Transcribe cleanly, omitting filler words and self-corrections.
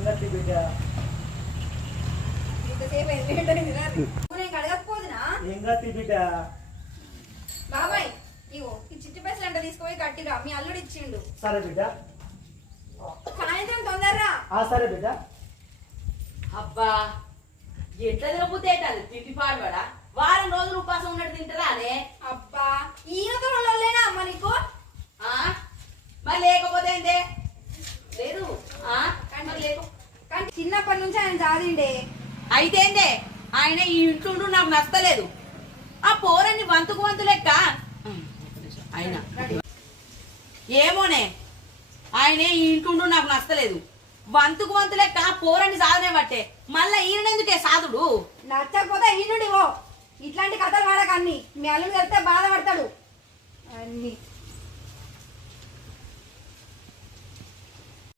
ఏంగతి బిడ్డ కడగకపోదునా ఏంగతి బిడ్డ బాబాయ్ ఇగో ఈ చిట్టి పైసలు అంటే తీసుకుపోయి కట్టిరా మీ అల్లుడు ఇచ్చిండు. సరే బిడ్డ సాయంత్రం తొందరరా. సరే బిడ్డ. అబ్బా ఎట్లా తినబుద్ది అవుతుంది తిండి పాడుబడా వారం రోజులు ఉపాసం ఉన్నట్టు తింటారా అనే. అబ్బా ఈయనతో వాళ్ళేనా అమ్మ నీకు మరి లేకపోతే ఏంటే లేదు కానీ చిన్నప్పటి నుంచి ఆయన చాదిండే. అయితే ఏందే ఆయన ఈ ఇంట్లో నాకు నచ్చలేదు. ఆ పోరన్ని వంతుకు వంతు లెక్క ఆయన ఏమోనే ఆయనే ఈ ఇంట్లో నాకు నచ్చలేదు. వంతుకు వంతు లెక్క పోరన్ని సాధనే బట్టే మళ్ళా ఈయనెందుకే సాధుడు. నచ్చకపోతే ఈయనుడివో ఇట్లాంటి కథలు వాడకన్ని మీ అల్లుడు వెళ్తే బాధపడతాడు అన్ని.